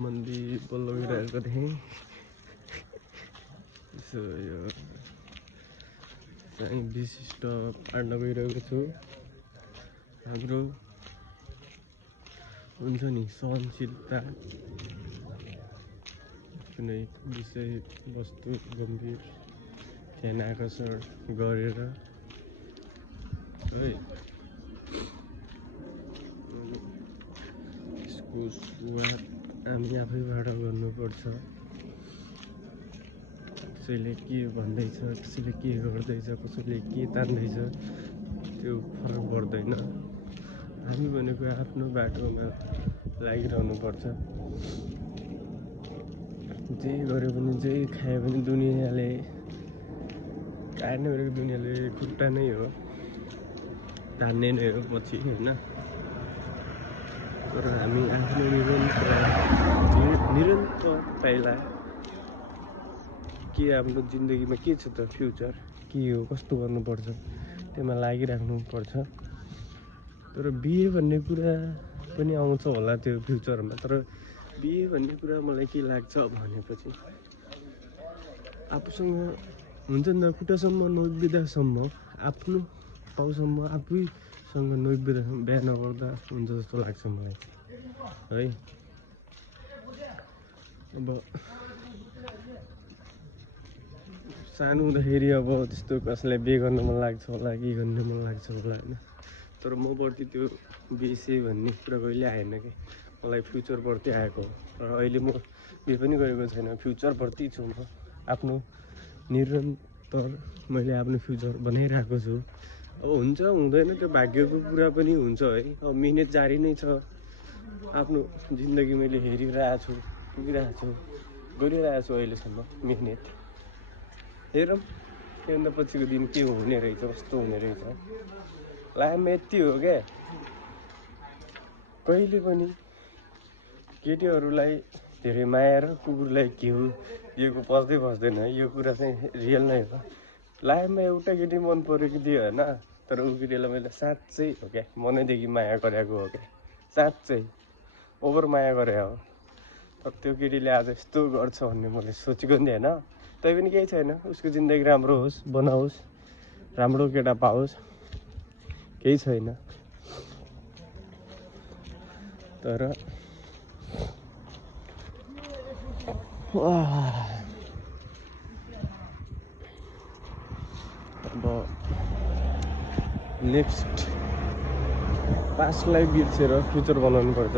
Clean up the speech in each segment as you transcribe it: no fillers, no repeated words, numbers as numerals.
मन्दिर बल्ल गइरहेको थिएँ। यसो यो चाहिँ विशिष्ट पार्न गइरहेको छु। हाम्रो हुन्छ नि सहनशीलता कुनै विषय वस्तु गम्भीर ध्यान आकर्षण गरेर है यसको सुरुवात हामी आफैबाट गर्नुपर्छ। कसैले के भन्दैछ, कसैले के गर्दैछ, कसैले के तान्दैछ त्यो फरक पर्दैन। हामी भनेको आफ्नो बाटोमा लागिरहनुपर्छ। जे गर्यो भने, जे खायो भने दुनियाँले काट्ने गरेको दुनियाँले खुट्टा नै हो, तान्ने नै हो पछि होइन। तर हामी आफ्नो निरन्तर पाइला के आफ्नो जिन्दगीमा के छ त फ्युचर के हो, कस्तो गर्नुपर्छ त्यसमा लागिराख्नुपर्छ। तर बिहे भन्ने कुरा पनि आउँछ होला त्यो फ्युचरमा। तर बिहे भन्ने कुरा मलाई के लाग्छ भनेपछि आफूसँग हुन्छ नि त खुट्टासम्म नोकबिदासम्म आफ्नो पाउसम्म आफैसँग नोकबिदासम्म बिहा नगर्दा हुन्छ जस्तो लाग्छ मलाई है। अब सानो हुँदाखेरि अब त्यस्तो कसैलाई बिहे गर्न मन लाग्छ होला, के गर्न मन लाग्छ होला होइन। तर म प्रति त्यो बिहे भन्ने कुरा कहिले आएन कि, मलाई फ्युचरप्रति आएको हो। र अहिले म बिहे पनि गरेको छैन, फ्युचरप्रति छु म। आफ्नो निरन्तर मैले आफ्नो फ्युचर बनाइरहेको छु। अब हुन्छ हुँदैन त्यो भाग्यको कुरा पनि हुन्छ है। अब मिहिनेत जारी नै छ। आफ्नो जिन्दगी मैले हेरिरहेको छु, पुगिरहेको छु, गरिरहेको छु अहिलेसम्म मिहिनेत। हेरौँ त्योभन्दा पछिको दिन के हुने रहेछ, कस्तो हुने रहेछ। लाइफमा यति हो क्या, कहिले पनि केटीहरूलाई धेरै माया र कुकुरलाई घिउ दिएको पस्दै बस्दैन है। यो कुरा चाहिँ रियल नै हो। लाइफमा एउटा केटी मन परेको थियो होइन, तर ऊ केटीलाई मैले साँच्चै हो क्या मनैदेखि माया गरेको हो क्या, साँच्चै ओभर माया गरे हो। तर त्यो केटीले आज यस्तो गर्छ भन्ने मैले सोचेको नि थिएन। तै पनि केही छैन, उसको जिन्दगी राम्रो होस्, बनाओस्, राम्रो केटा पाओस्, केही छैन। तर अब नेक्स्ट पास्टलाई बिर्सेर फ्युचर बनाउनु पर्छ।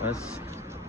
बस